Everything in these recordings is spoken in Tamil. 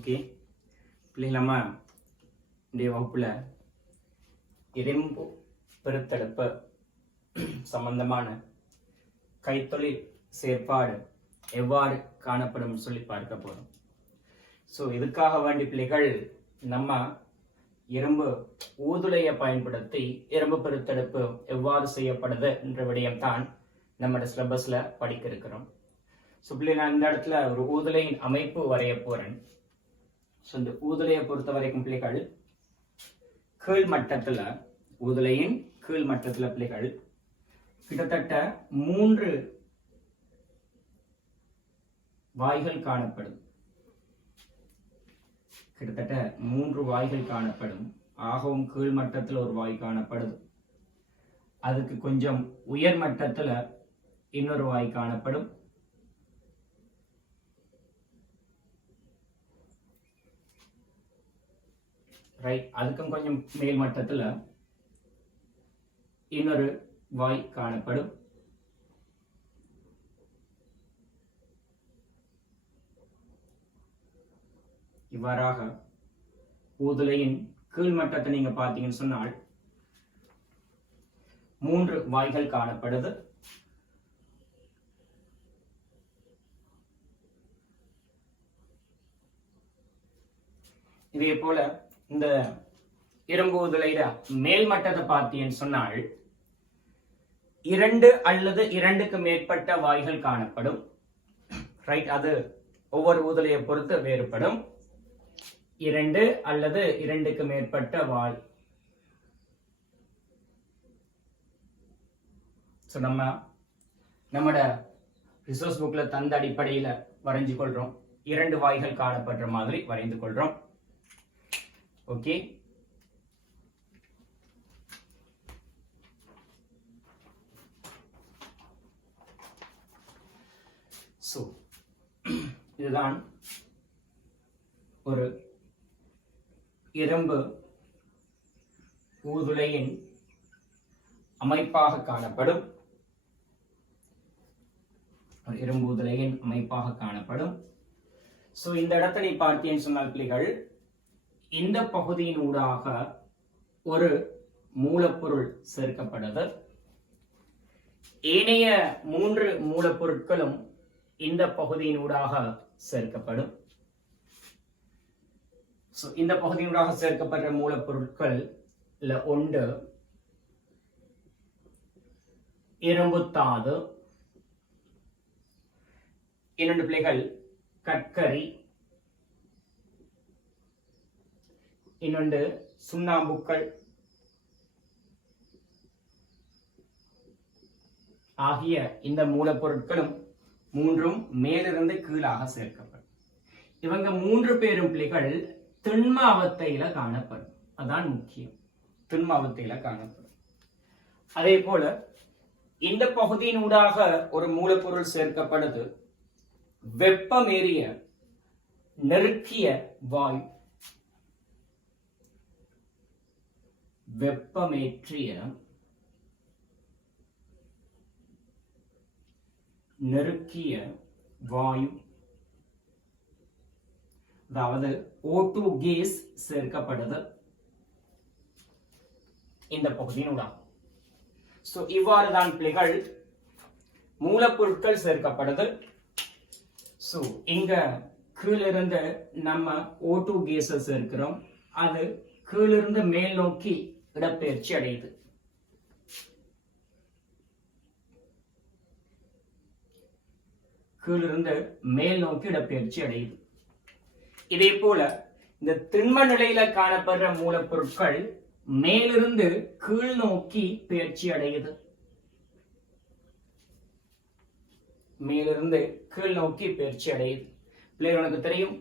ஓகே பிள்ளைங்களம்மா இன்றைய வகுப்புல இரும்பு பெருத்தெடுப்பு சம்பந்தமான கைத்தொழில் செயற்பாடு எவ்வாறு காணப்படும் சொல்லி பார்க்க போறோம். ஸோ இதுக்காக வேண்டி பிள்ளைகள் நம்ம இரும்பு ஊதுலையை பயன்படுத்தி இரும்பு பெருத்தெடுப்பு எவ்வாறு செய்யப்படுது என்ற விடயம் தான் நம்மளோட சிலபஸ்ல படிக்க இருக்கிறோம். ஸோ பிள்ளை நான் இந்த இடத்துல ஒரு ஊதுலையின் அமைப்பு வரைய போறேன். ஸோ இந்த ஊதுலையை பொறுத்த வரைக்கும் பிள்ளைகள் கீழ்மட்டத்துல ஊதுலையின் கீழ்மட்டத்துல பிள்ளைகள் கிட்டத்தட்ட 3 வாய்கள் காணப்படும். கிட்டத்தட்ட 3 வாய்கள் காணப்படும். ஆகவும் கீழ் மட்டத்தில் ஒரு வாய் காணப்படுது. அதுக்கு கொஞ்சம் உயர் மட்டத்துல இன்னொரு வாய் காணப்படும். ரைட், அதுக்கும் கொஞ்சம் மேல் மட்டத்துல இன்னொரு வாய் காணப்படும். இவ்வாறாக ஊதுலையின் கீழ்மட்டத்தை நீங்க பார்த்தீங்கன்னு சொன்னால் 3 வாய்கள் காணப்படுது. இதே போல இந்த இரும்பு ஊதுலையில மேல் மட்டத்தை பார்த்தீங்கன்னு சொன்னால் 2 அல்லது 2க்கு மேற்பட்ட வாய்கள் காணப்படும். ரைட், அது ஒவ்வொரு ஊதுலையை பொறுத்து வேறுபடும். 2 அல்லது 2க்கு மேற்பட்ட வாய். நம்மட ரிசோர்ஸ் புக்ல தந்த அடிப்படையில வரைஞ்சு கொள்றோம். 2 வாய்கள் காணப்படுற மாதிரி வரைந்து கொள்றோம். ஓகே, சோ இதுதான் ஒரு இரும்பு ஊதுலையின் அமைப்பாக காணப்படும். இரும்பு ஊதுலையின் அமைப்பாக காணப்படும். சோ இந்த இடத்தை நீ பார்த்தேன்னு சொன்னால் பிள்ளைகள் இந்த பகுதியின் ஊடாக ஒரு மூலப்பொருள் சேர்க்கப்படுது. ஏனைய 3 மூலப்பொருட்களும் இந்த பகுதியின் ஊடாக சேர்க்கப்படும். இந்த பகுதியூடாக சேர்க்கப்படுற மூலப்பொருட்கள் ஒன்று இரும்புத்தாது, இரண்டு பிள்ளைகள் கற்கரி, இன்னொன்று சுண்ணாம்புக்கள் ஆகிய இந்த மூலப்பொருட்களும் 3ம் மேலிருந்து கீழாக சேர்க்கப்படும். இவங்க 3 பேரும் பிள்ளைகள் திண்ம அவத்தையில காணப்படும். அதான் முக்கியம், திண்ம அவத்தையில காணப்படும். அதே போல இந்த பகுதியின் ஊடாக ஒரு மூலப்பொருள் சேர்க்கப்படுது. வெப்பமேறிய நெருக்கிய வாயு, வெப்பமேற்றிய நெருக்கிய வாயு, அதாவது O2 கேஸ் சேர்க்கப்படுது இந்த பகுதியினூடாக. சோ இவ்வாறு தான் பிள்ளைகள் மூலப்பொருட்கள் சேர்க்கப்படுது. சோ இங்க கீழிருந்து நம்ம O2 கேஸ் சேர்க்கிறோம். அது கீழிருந்து மேல் நோக்கி இடப்பெயர்ச்சி அடையுது. கீழிருந்து மேல் நோக்கி இடப்பெயர்ச்சி அடையுது. இதே போல இந்த திண்ம நிலையில காணப்படுற மூலப்பொருட்கள் மேலிருந்து கீழ் நோக்கி பெயர்ச்சி அடையுது. மேலிருந்து கீழ் நோக்கி பெயர்ச்சி அடையுது. பிள்ளைகள் உனக்கு தெரியும்,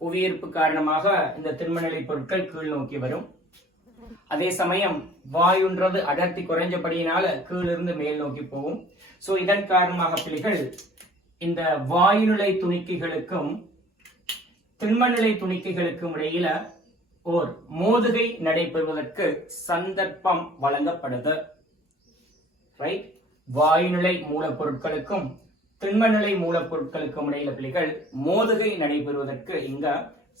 புவியீர்ப்பு காரணமாக இந்த திண்ம நிலை பொருட்கள் கீழ் நோக்கி வரும். அதே சமயம் வாயுன்றது அடர்த்தி குறைஞ்சபடியினால கீழிருந்து மேல் நோக்கி போகும். சோ இதன் காரணமாக பிள்ளைகள் இந்த வாயுநிலை துணிக்கைகளுக்கும் திண்மநிலை துணிக்கைகளுக்கும் இடையில ஓர் மோதுகை நடைபெறுவதற்கு சந்தர்ப்பம் வழங்கப்படுது. ரைட், வாயுநிலை மூலப்பொருட்களுக்கும் திண்மநிலை மூலப்பொருட்களுக்கும் இடையில பிள்ளைகள் மோதுகை நடைபெறுவதற்கு இங்க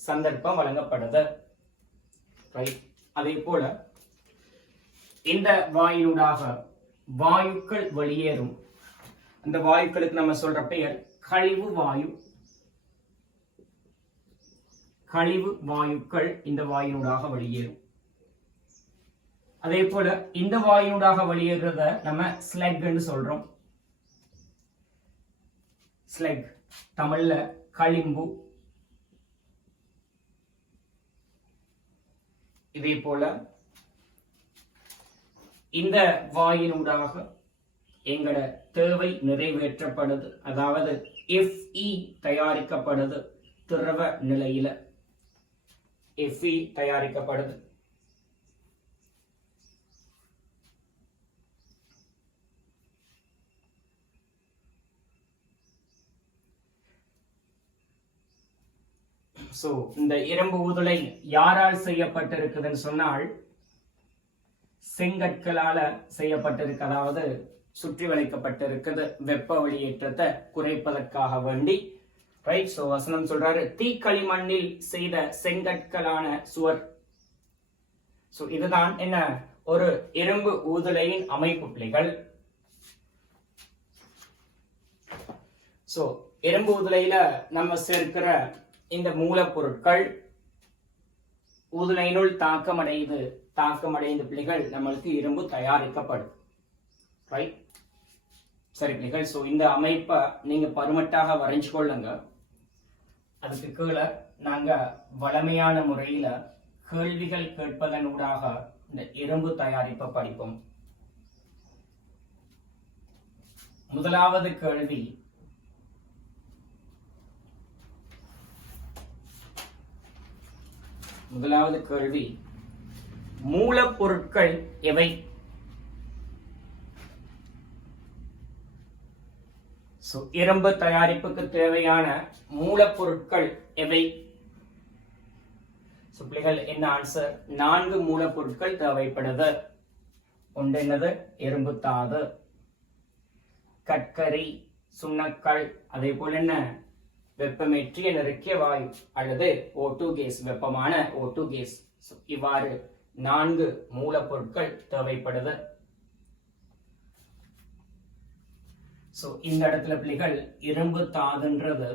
சந்தர்ப்பம் வழங்கப்படுது. ரைட். அதே போல இந்த வாயுடாக வாயுக்கள் வெளியேறும். அந்த வாயுக்களுக்கு நம்ம சொல்ற பெயர் கழிவு வாயு. கழிவு வாயுக்கள் இந்த வாயுடாக வெளியேறும். அதே போல இந்த வாயுடாக வெளியேறத நம்ம ஸ்லக்னு சொல்றோம். ஸ்லக் தமிழ்ல களிம்பு. இதே போல இந்த வாயினூடாக எங்கட தேவை நிறைவேற்றப்படுது. அதாவது Fe தயாரிக்கப்படுது. திரவ நிலையில Fe தயாரிக்கப்படுது. சோ இந்த இரும்பு ஊதுலை யாரால் செய்யப்பட்டிருக்குதுன்னு சொன்னால் செங்கற்களால செய்யப்பட்டிருக்கு. அதாவது சுற்றி வளைக்கப்பட்டிருக்குது வெப்ப வெளியேற்றத்தை குறைப்பதற்காக வேண்டி. ரைட். சோ வசனம் சொல்றாரு தீக்களிமண்ணில் செய்த செங்கற்களான சுவர். சோ இதுதான் என்ன ஒரு இரும்பு ஊதுலையின் அமைப்பு பிள்ளைகள். சோ இரும்பு ஊதுலையில நம்ம சேர்க்கிற இந்த மூலப்பொருட்கள் ஊதுலையினுள் தாக்கமடைந்து பிள்ளைகள் நம்மளுக்கு இரும்பு தயாரிக்கப்படும். ரைட். சரி பிள்ளைகள். சோ இந்த அமைப்பை நீங்க பருமட்டாக வரைஞ்சு கொள்ளுங்க. அதுக்கு கீழே நாங்க வளமையான முறையில கேள்விகள் கேட்பதனூடாக இந்த இரும்பு தயாரிப்பை படிப்போம். முதலாவது கேள்வி மூலப்பொருட்கள் எவை? இரும்பு தயாரிப்புக்கு தேவையான மூலப்பொருட்கள் எவை? பிள்ளைகள் என்ன ஆன்சர்? 4 மூலப்பொருட்கள் தேவைப்படுது. ஒன்று என்னது? இரும்பு தாது, கற்கரி, சுண்ணக்கல், அதே போல என்ன வெப்பமேற்றிய நெருக்கிய வாயு அல்லது O2 கேஸ், வெப்பமான O2 கேஸ். இவ்வாறு 4 மூலப்பொருட்கள் தேவைப்படுது. இந்த இடத்துல பிள்ளைகள் இரும்பு தாதுன்றது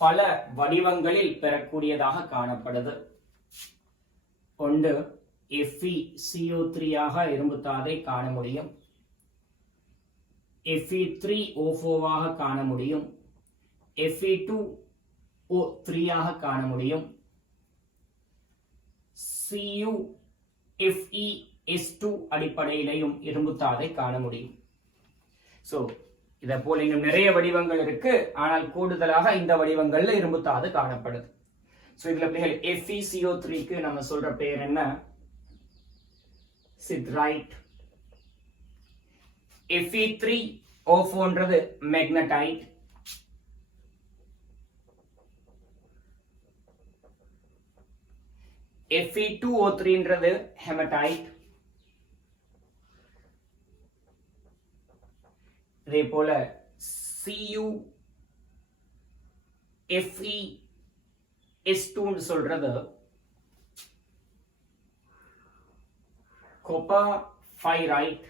பல வடிவங்களில் பெறக்கூடியதாக காணப்படுது. ஒன்று FeCO3 ஆக இரும்பு தாதை காண முடியும். Fe3O4 ஆக காண முடியும். Fe2O3 ஆக காண முடியும். CuFeS2 அடிப்படையிலையும் இரும்பு தாதை காண முடியும். இதை போல இன்னும் நிறைய வடிவங்கள் இருக்கு. ஆனால் கூடுதலாக இந்த வடிவங்கள்ல இரும்பு தாது காணப்படுது. இதுல பிள்ளைகள் FeCO3க்கு நம்ம சொல்ற பெயர் என்ன? சிட்ரைட். Fe3O4ன்றது மேக்னடைட். Fe2O3ன்றது ஹெமடைட். இதே போல CuFeS2 சொல்றது கோப்பர்பைரைட்.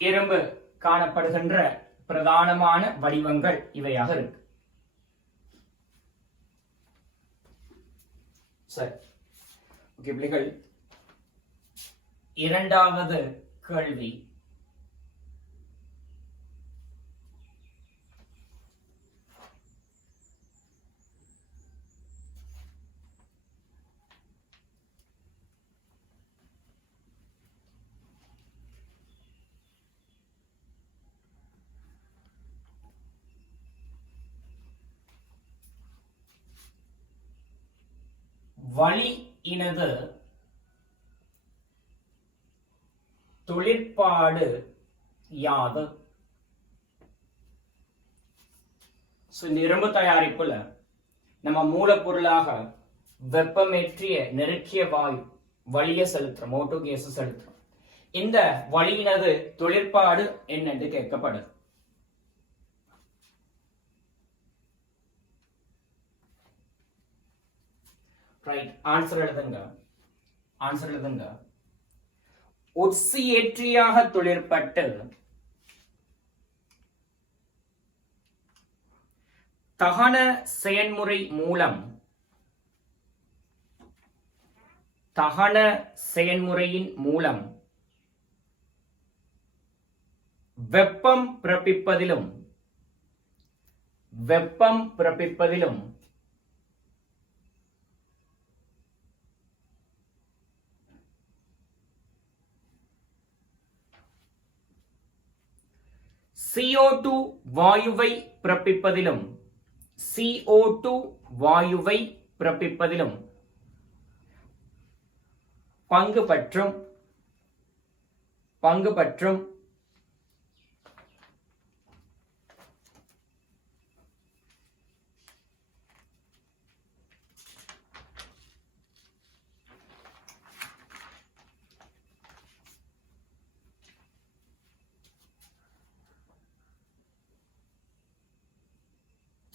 இரும்பு காணப்படுகின்ற பிரதானமான வடிவங்கள் இவையாக இருக்கு. சரி, ஓகே பிள்ளைகள். இரண்டாவது கேள்வி, வளி இனது தொழிற்பாடு யாது? இந்த இரும்பு தயாரிப்புல நம்ம மூலப்பொருளாக வெப்பமேற்றிய நெருக்கிய வாயு வளிய செலுத்துறோம், O2 கேஸ் செலுத்துறோம். இந்த வழியினது தொழிற்பாடு என்னென்று கேட்கப்படுது. ரைட், ஆன்சர் எழுதுங்க. ஒட்சியேற்றியாக தொழிற்பட்டு தகன செயன்முறையின் மூலம் வெப்பம் பிறப்பிப்பதிலும் CO2 வாயுவை பிறப்பிப்பதிலும் பங்கு பற்றும்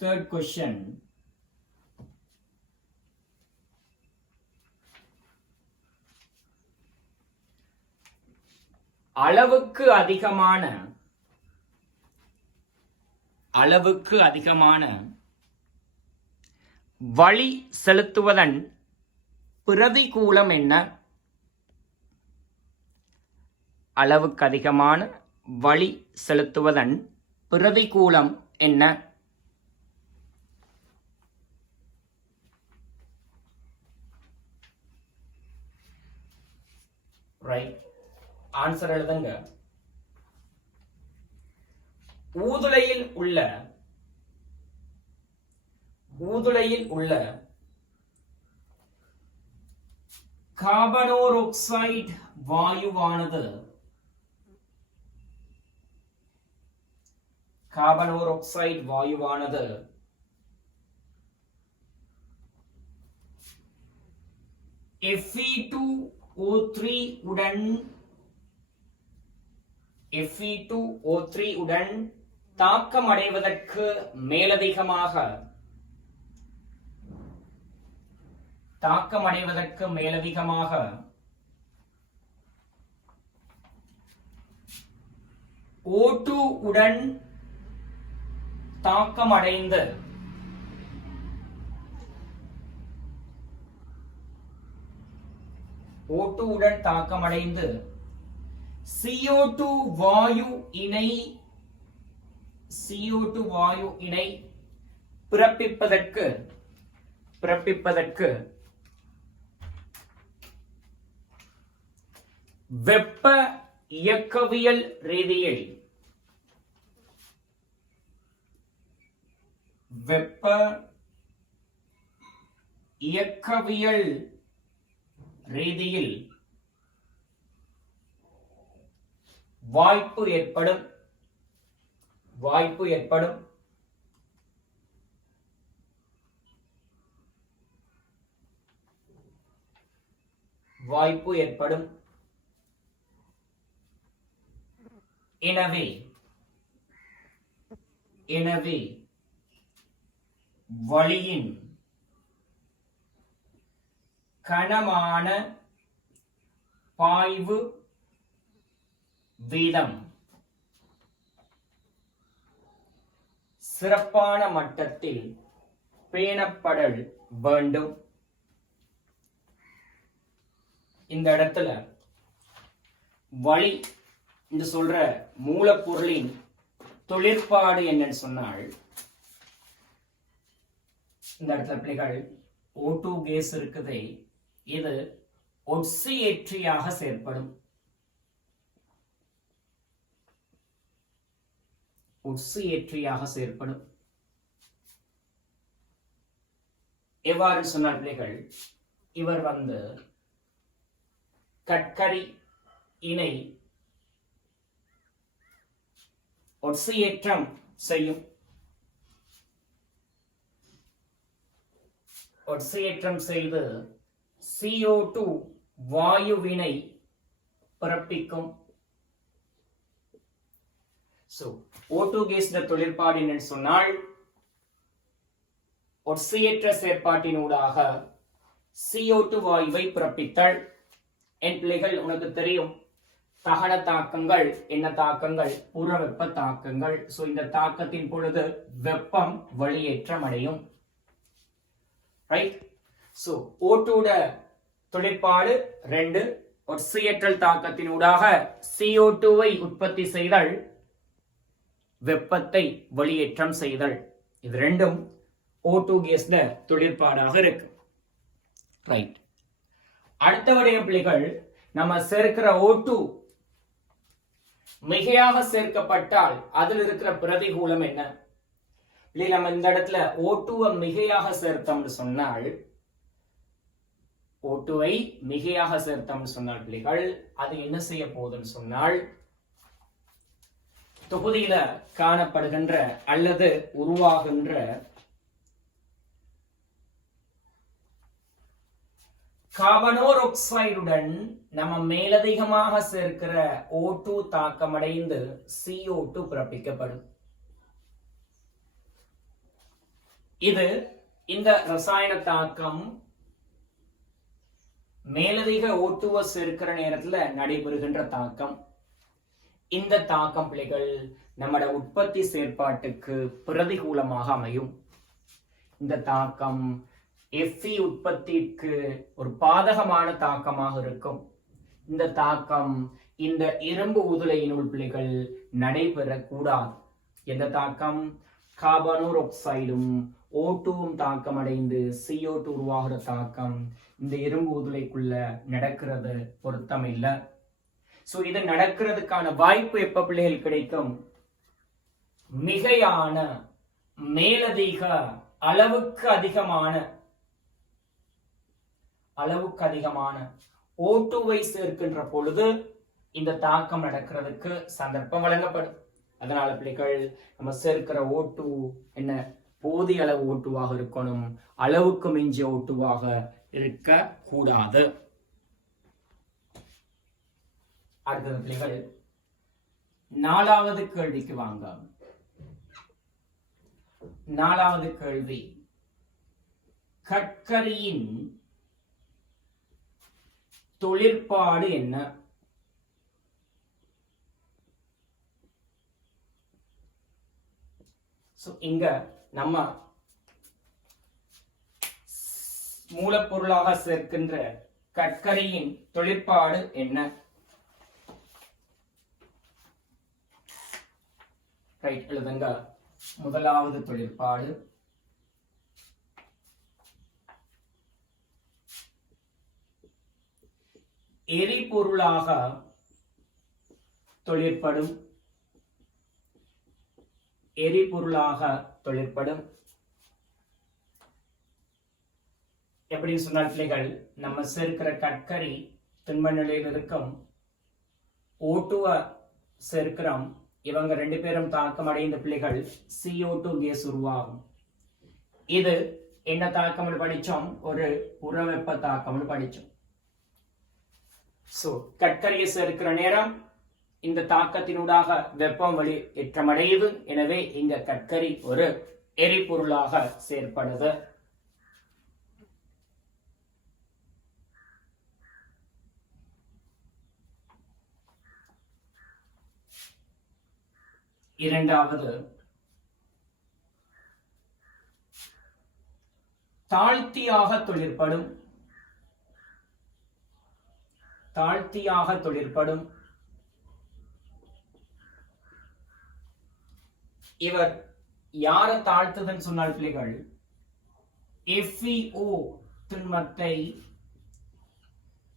Third question. அளவுக்கு அதிகமான வழி செலுத்துவதன் பிரதிகூலம் என்ன? அளவுக்கு அதிகமான வழி செலுத்துவதன் பிரதிகூலம் என்ன? ரைட், ஆன்சர் எழுதுங்க. ஊதுலையில் உள்ள கார்பனோராக்சைடு வாயுவானது Fe2O3 உடன் தாக்கமடைவதற்கு மேலதிகமாக O2 உடன் தாக்கமடைந்து CO2 வாயு இணை பிறப்பிப்பதற்கு வெப்ப இயக்கவியல் ரீதியில் வாய்ப்பு ஏற்படும். எனவே வளியின் கனமான பாய்வு வீதம் சிறப்பான மட்டத்தில் பேணப்படல் வேண்டும். இந்த இடத்துல வளி என்று சொல்ற மூலப்பொருளின் தொழிற்பாடு என்னன்னு சொன்னால், இந்த இடத்துல பிள்ளைகள் O2 கேஸ் இருக்குதே, இது ஒட்சியேற்றியாக செயற்படும். எவ்வாறு சொன்னார் பிள்ளைகள், இவர் கட்கரி இணை ஒட்சியேற்றம் செய்யும். ஒட்சியேற்றம் செய்து CO2 வாயுவினை பிறப்பிக்கும். O2 கேஸ் தொழிற்பாடு என்னன்னு சொன்னால் ஒட்சியற்ற செயற்பாட்டினூடாக CO2 வாயுவை பிறப்பித்தல். என் பிள்ளைகள், உனக்கு தெரியும் தகன தாக்கங்கள் என்ன தாக்கங்கள்? புற வெப்ப தாக்கங்கள். இந்த தாக்கத்தின் பொழுது வெப்பம் வெளியேற்றம் அடையும். ரைட். O2 தொழிற்பாடு 2, ஒட்சியற்றல் தாக்கத்தினூடாக CO2வை உற்பத்தி செய்தல், வெப்பத்தை வெளியேற்றம் செய்தல். இது ரெண்டும் O2 கேஸ் தொழிற்பாடாக இருக்கு. ரைட். அடுத்த விடயம் பிள்ளைகள், நம்ம சேர்க்கிற O2 மிகையாக சேர்க்கப்பட்டால் அதில் இருக்கிற பிரதிகூலம் என்ன? நம்ம இந்த இடத்துல O2 மிகையாக சேர்த்தோம்னு சொன்னால், O2வை மிகையாக சேர்த்தோம்னு சொன்னால் பிள்ளைகள், அது என்ன செய்ய போகுதுன்னு சொன்னால், தொகுதியில காணப்படுகின்ற அல்லது உருவாகின்ற கார்பனோர் ஆக்சைடுடன் நம்ம மேலதிகமாக சேர்க்கிற O2 தாக்கமடைந்து CO2 பிறப்பிக்கப்படும். இது இந்த ரசாயன தாக்கம் மேலதிக O2 சேர்க்கிற நேரத்துல நடைபெறுகின்ற தாக்கம். இந்த தாக்கம் பிள்ளைகள் நம்மட உற்பத்தி செயற்பாட்டுக்கு பிரதிகூலமாக அமையும். இந்த தாக்கம் Fe உற்பத்திக்கு ஒரு பாதகமான தாக்கமாக இருக்கும். இந்த தாக்கம் இந்த இரும்பு உதுளையினுள் பிள்ளைகள் நடைபெறக்கூடாது. எந்த தாக்கம்? கார்பனோர் ஆக்சைடும் O2வும் தாக்கம் அடைந்து CO2 உருவாகிற தாக்கம் இந்த இரும்பு உதுளைக்குள்ள நடக்கிறது பொருத்தம் இல்லை. இது நடக்கிறதுக்கான வாய்ப்பு எப்ப பிள்ளைகள் கிடைக்கும்? மிகையான மேலதிக அளவுக்கு அதிகமான O2வை சேர்க்கின்ற பொழுது இந்த தாக்கம் நடக்கிறதுக்கு சந்தர்ப்பம் வழங்கப்படும். அதனால பிள்ளைகள், நம்ம சேர்க்கிற O2 என்ன? போதிய அளவு O2வாக இருக்கணும், அளவுக்கு மிஞ்சிய O2வாக இருக்க கூடாது. அடுத்தது பிள்ளைகள், 4வது கேள்விக்கு வாங்க. 4வது கேள்வி, கட்கரியின் தொழிற்பாடு என்ன? இங்க நம்ம மூலப்பொருளாக சேர்க்கின்ற கட்கரியின் தொழிற்பாடு என்ன? ரைட், எழுதுங்க. முதலாவது தொழிற்பாடு எரிபொருளாக தொழிற்படும். எப்படி சொன்னால் பிள்ளைகள், நம்ம சேர்க்கிற கட்கரி திண்ம நிலையில் இருக்கும் O2 சேர்க்கிறோம். இவங்க 2 பேரும் தாக்கம் அடைந்த பிள்ளைகள் CO2 கேஸ் உருவாகும். இது என்ன தாக்கம் படிச்சோம்? ஒரு புறவெப்ப தாக்கம் படிச்சோம். கட்கரியை சேர்க்கிற நேரம் இந்த தாக்கத்தினூடாக வெப்பம் வெளியேற்றமடையுது. எனவே இங்க கட்கரி ஒரு எரிபொருளாக செயற்படுது. இரண்டாவது, தாழ்த்தியாக தொழிற்படும். இவர் யார தாழ்த்துதுன்னு சொன்னால் பிள்ளைகள், FeO திண்மத்தை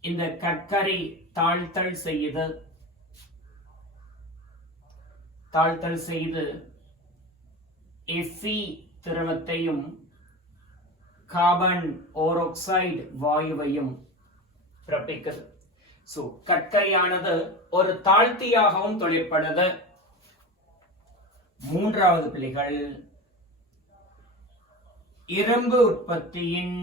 இந்த கட்கரி தாழ்த்தல் செய்து Fe திரவத்தையும் கார்பன் ஓராக்சைடு வாயுவையும் பிறப்பிக்கிறது. கட்கரியானது ஒரு தாழ்த்தியாகவும் தொழிற்படுது. மூன்றாவது பிள்ளைகள், இரும்பு உற்பத்தியின்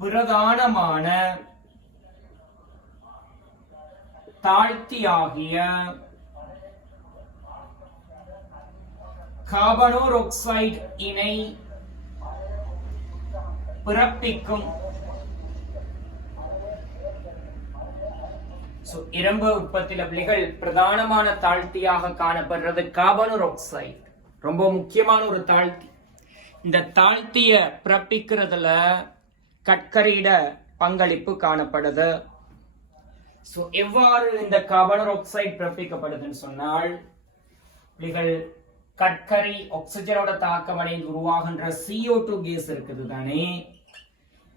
பிரதானமான தாழ்த்தியாகிய கார்பனோராக்சைடு இணை பிறப்பிக்கும் இரும்பு உற்பத்தியில பிள்ளைகள் பிரதானமான தாழ்த்தியாக காணப்படுறது கார்பனோராக்சைடு. ரொம்ப முக்கியமான ஒரு தாழ்த்தி. இந்த தாழ்த்திய பிறப்பிக்கிறதுல கற்கரியிட பங்களிப்பு காணப்படுது. எவ்வாறு இந்த கார்பனோராக்சைடு பிறப்பிக்கப்படுதுன்னு சொன்னால், கற்கரி ஆக்சிஜனோட தாக்கம் அடைந்து உருவாகின்ற CO2 கேஸ் இருக்குது தானே,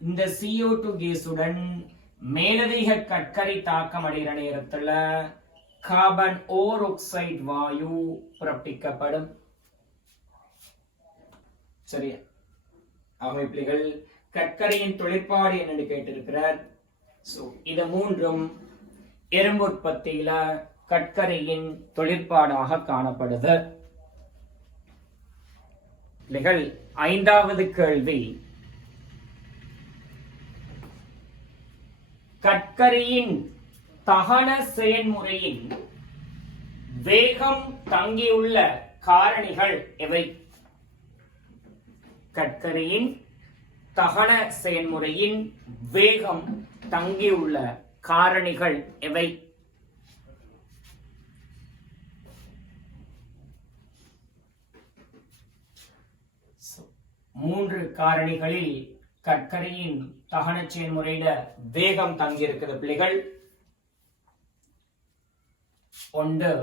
இந்த CO2 கேஸுடன் மேலதிக கற்கரி தாக்கம் அடைகிற நேரத்துல கார்பன் ஓராக்சைடு வாயு பிறப்பிக்கப்படும். சரியா? அமைப்புகள் கற்கரியின் தொழிற்பாடு என்னன்னு கேட்டிருக்கிறார். இது மூன்றும் இரும்பு உற்பத்தியில கற்கரியின் தொழிற்பாடாக காணப்படுது. ஐந்தாவது கேள்வி, கற்கரியின் தகன செயல்முறையின் வேகம் தங்கியுள்ள காரணிகள் எவை? கற்கரியின் தகன செயல்முறையின் வேகம் தங்கியுள்ள காரணிகள் எவை? மூன்று காரணிகளில் கற்கரியின் தகன செயல்முறையில வேகம் தங்கியிருக்கிறது பிள்ளைகள். ஒன்று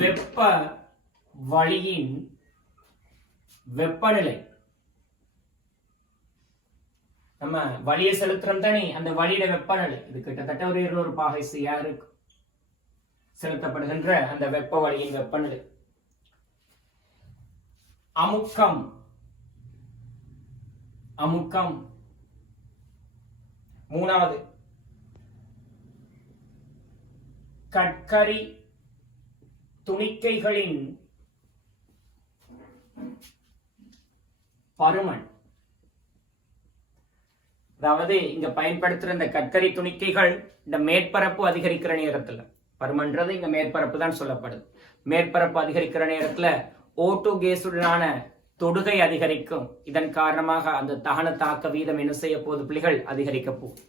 வெப்ப வழியின் வெப்பநிலை. நம்ம வழியை செலுத்துறோம் தானே, அந்த வழியில வெப்பநிலை இது கிட்டத்தட்ட ஒரு 200 பாகை C இருக்கு. செலுத்தப்படுகின்ற அந்த வெப்ப வழியின் வெப்பநிலை. அமுக்கம். அமுக்கம் மூணாவது. கற்கரி துணிக்கைகளின் பருமன். அதாவது இங்க பயன்படுத்துற இந்த கற்கரி துணிக்கைகள் இந்த மேற்பரப்பு அதிகரிக்கிற நேரத்துல, பருமன்றது இங்க மேற்பரப்பு தான் சொல்லப்படுது, மேற்பரப்பு அதிகரிக்கிற நேரத்துல O2 கேஸுடனான தொடுகை அதிகரிக்கும். இதன் காரணமாக அந்த தகன தாக்க வீதம் என்ன செய்ய போகுது பிள்ளைகள்? அதிகரிக்க போகுது.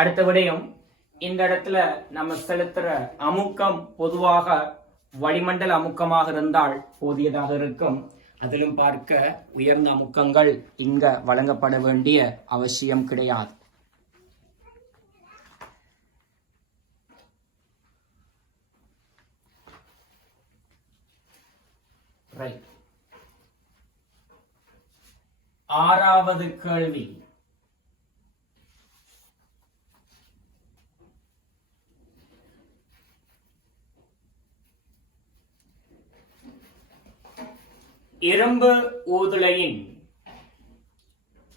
அடுத்த விடயம், இந்த இடத்துல நம்ம செலுத்துற அமுக்கம் பொதுவாக வளிமண்டல அமுக்கமாக இருந்தால் போதியதாக இருக்கும். அதிலும் பார்க்க உயர்ந்த அமுக்கங்கள் இங்க வழங்கப்பட வேண்டிய அவசியம் கிடையாது. ரைட். ஆறாவது கேள்வி, இரும்பு ஊதுலையின்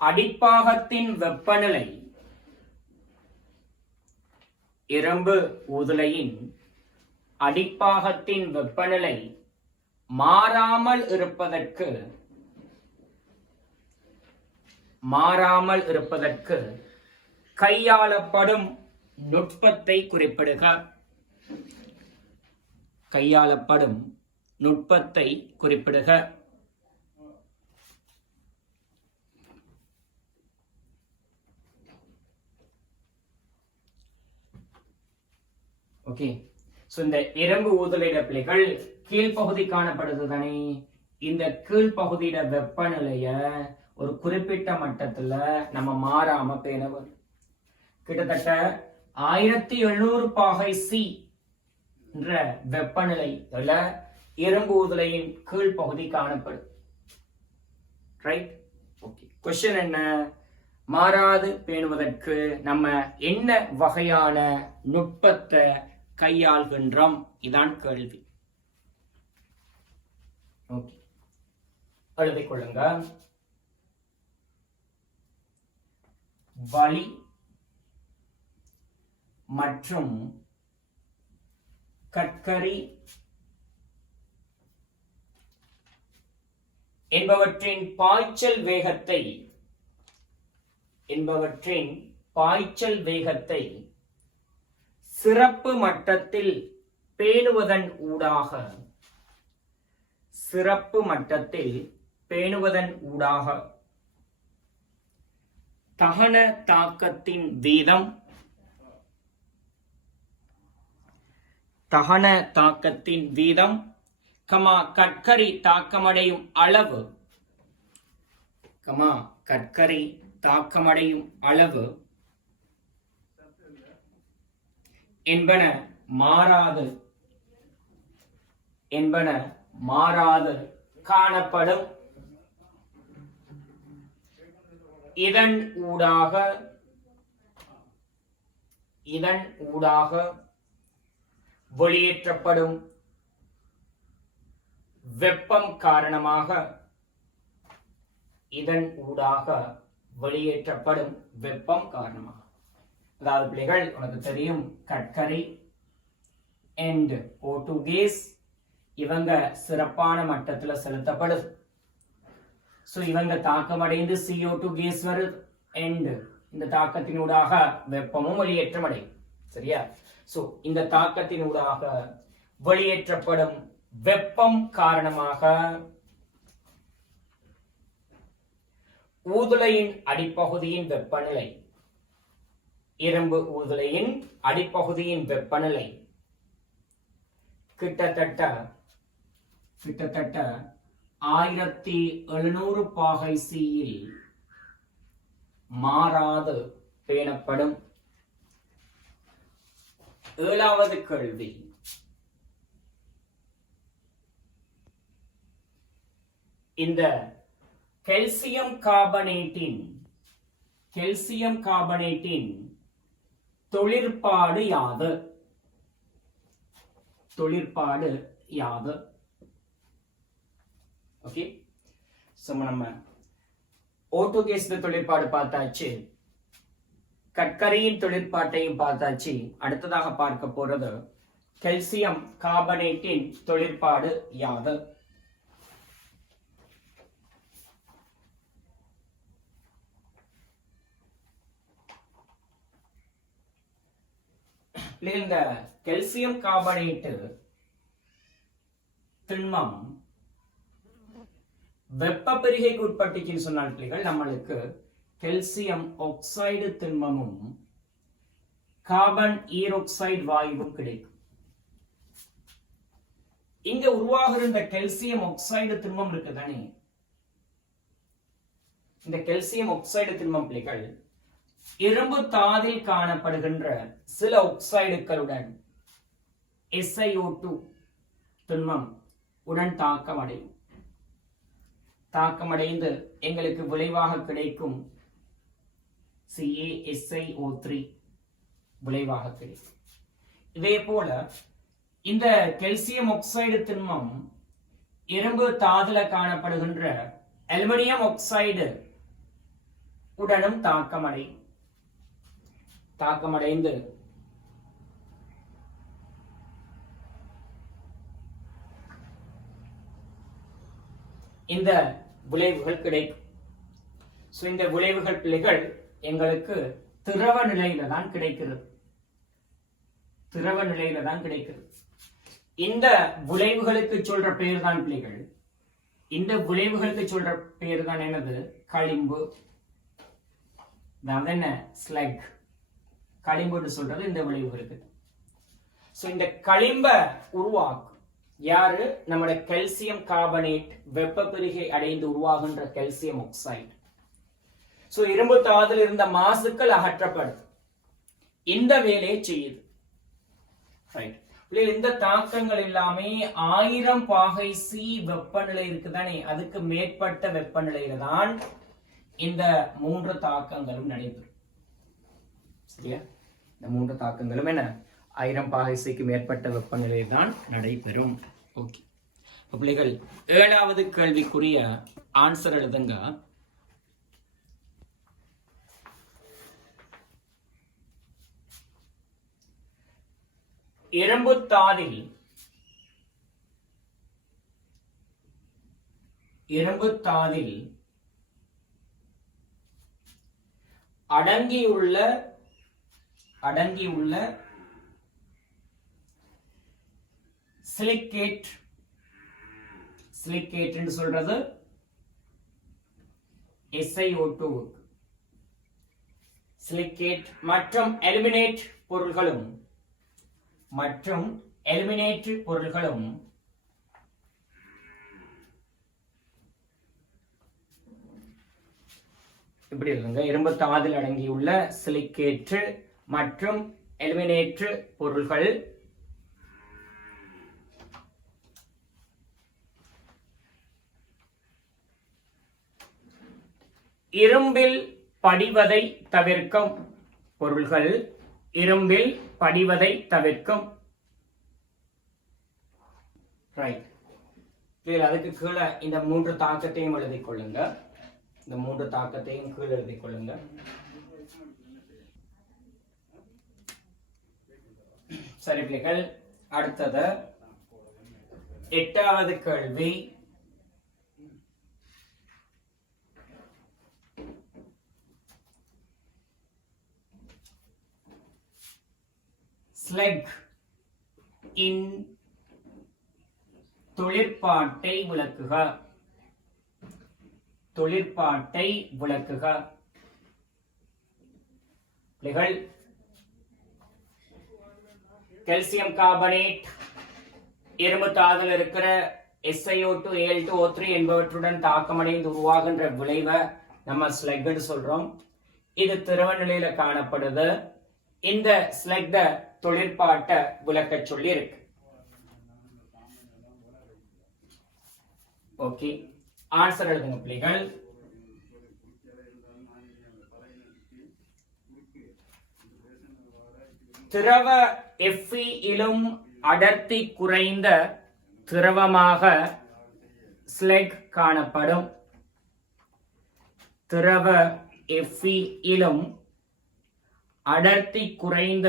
அடிப்பாகத்தின் வெப்பநிலை, இரும்பு ஊதுலையின் அடிப்பாகத்தின் வெப்பநிலை மாறாமல் இருப்பதற்கு கையாளப்படும் நுட்பத்தை குறிப்பிடுக. கையாளப்படும் நுட்பத்தை குறிப்பிடுக. ஓகே. சோ இந்த இரும்பு ஊதுலையில பிள்ளைகள் கீழ்ப்பகுதி காணப்படுது தானே, இந்த கீழ்ப்பகுதியில வெப்பநிலைய ஒரு குறிப்பிட்ட மட்டத்துல நம்ம மாறாம பேணவும். கிட்டத்தட்ட 1700 பாகை C என்ற வெப்பநிலை இரும்பு ஊதுலையின் கீழ்ப்பகுதி காணப்படும். ரைட். ஓகே. क्वेश्चन என்ன? மாறாது பேணுவதற்கு நம்ம என்ன வகையான நுட்பத்தை கையாள்கின்றோம்? இதான் கேள்வி. ஓகே, எழுதிக் கொள்ளுங்க. வழி மற்றும் கற்கரி என்பவற்றின் பாய்ச்சல் வேகத்தை என்பவற்றின் பாய்ச்சல் வேகத்தை சிறப்பு மட்டத்தில் பேணுவதன் ஊடாக தகன தாக்கத்தின் வீதம் கட்கரி தாக்கமடையும் அளவு என்பன மாறாது காணப்படும். இதன் ஊடாக வெளியேற்றப்படும் வெப்பம் காரணமாக அதாவது பிள்ளைகள் உனக்கு தெரியும், கட்கரி and O2 கேஸ் இவங்க சிறப்பான மட்டத்துல செலுத்தப்படுது. சோ இவங்க தாக்கமடைந்து CO2 கேஸ் வருது and இந்த தாக்கத்தினூடாக வெப்பமும் வெளியேற்றம் அடையும். சரியா? சோ இந்த தாக்கத்தினூடாக வெளியேற்றப்படும் வெப்பம் காரணமாக ஊதுலையின் அடிப்பகுதியின் வெப்பநிலை, இரும்பு ஊதுலையின் அடிப்பகுதியின் வெப்பநிலை கிட்டத்தட்ட 1700 பாகை சியில் மாறாது பேணப்படும். 7வது கேள்வி, இந்த கெல்சியம் கார்பனேட்டின் தொழிற்பாடு யாது? ஓகே, நம்ம O2 கேஸ் தொழிற்பாடு பார்த்தாச்சு, கட்கரியின் தொழிற்பாட்டையும் பார்த்தாச்சு. அடுத்ததாக பார்க்க போறது கெல்சியம் கார்பனேட்டின் தொழிற்பாடு யாது? இந்த கெல்சியம் கார்பனேட்டு திண்மம் வெப்ப பெருகைக்கு உட்பட்டுச்சுன்னு சொன்னால் பிள்ளைகள் நம்மளுக்கு கெல்சியம் ஆக்சைடு திண்மமும் கார்பன் ஈரோக்சைடு வாயுவும் கிடைக்கும். இங்க உருவாகிற இந்த கெல்சியம் ஆக்சைடு திண்மம் இருக்குதானே, இந்த கெல்சியம் ஆக்சைடு திண்மம் பிள்ளைகள் இரும்பு தாதில் காணப்படுகின்ற சில ஆக்சைடுகளுடன் SiO2 திண்மம் உடன் தாக்கமடைந்து எங்களுக்கு விளைவாக கிடைக்கும் CaSiO3 விளைவாக கிடைக்கும். இதே போல இந்த கெல்சியம் ஆக்சைடு திண்மம் இரும்பு தாதுல காணப்படுகின்ற அலுமினியம் ஆக்சைடு உடனும் தாக்கமடைந்து இந்த விளைவுகள் கிடைக்கும். இந்த விளைவுகள் பிள்ளைகள் எங்களுக்கு திரவ நிலையில தான் கிடைக்கிறது. இந்த விளைவுகளுக்கு சொல்ற பெயர் தான் பிள்ளைகள், இந்த விளைவுகளுக்கு சொல்ற பெயர் தான் என்னது? களிம்பு. என்ன? ஸ்லக். களிம்புன்னு சொல்றது இந்த விளைவுகளுக்கு. இந்த களிம்ப உருவாக்கும் யாரு? நம்முடைய கெல்சியம் கார்பனேட் வெப்ப பெருகை அடைந்து உருவாகின்ற கெல்சியம் ஆக்சைடு. இரும்பு தாதில் இருந்த மாசுக்கள் அகற்றப்படும். இந்த வேலையை செய்யுது. இந்த தாக்கங்கள் எல்லாமே 1000 பாகை சி வெப்பநிலை இருக்குதானே, அதுக்கு மேற்பட்ட வெப்பநிலையில தான் இந்த 3 தாக்கங்களும் நடைபெறும். சரியா? இந்த 3 தாக்கங்களும் என்ன? 1000 பாகை சிக்கு மேற்பட்ட வெப்பநிலையில் தான் நடைபெறும். ஓகே, பிள்ளைகள் 7வது கேள்விக்குரிய ஆன்சர் எழுதுங்க. இரும்பு தாதில் அடங்கியுள்ள சிலிக்கேட் என்று சொல்றது SiO2 சிலிக்கேட் மற்றும் எலிமினேட் பொருள்களும் இப்படி இருக்குங்க. இரும்பு தாதில் அடங்கியுள்ள சிலிக்கேற்று மற்றும் எலிமினேற்று பொருள்கள் இரும்பில் படிவதை தவிர்க்கும் பொருள்கள் இரும்பில் படிவதை தவிர்க்கும். ரைட். அதுக்கு கீழே இந்த 3 தாக்கத்தையும் எழுதிக் கொள்ளுங்க. இந்த 3 தாக்கத்தையும் கீழே எழுதிக் கொள்ளுங்க. சரி பிள்ளைகள், அடுத்தது 8வது கேள்வி. ஸ்லெக் இன் தொழிற்பாட்டை விளக்குக. கால்சியம் கார்பனேட் இரும்பு தாதில் இருக்கிற SiO2 Al2O3 என்பவற்றுடன் தாக்கமடைந்து உருவாகின்ற விளைவை நம்ம ஸ்லெக் சொல்றோம். இது திரவ நிலையில காணப்படுது. இந்த ஸ்லெக் தொழிற்பாட்ட விளக்க சொல்லி இருக்கு. ஓகே, ஆன்சர் எழுதுங்க பிள்ளைகள். திரவ Fe இலும் அடர்த்தி குறைந்த திரவமாக ஸ்லெக் காணப்படும். திரவ Fe இலும் அடர்த்தி குறைந்த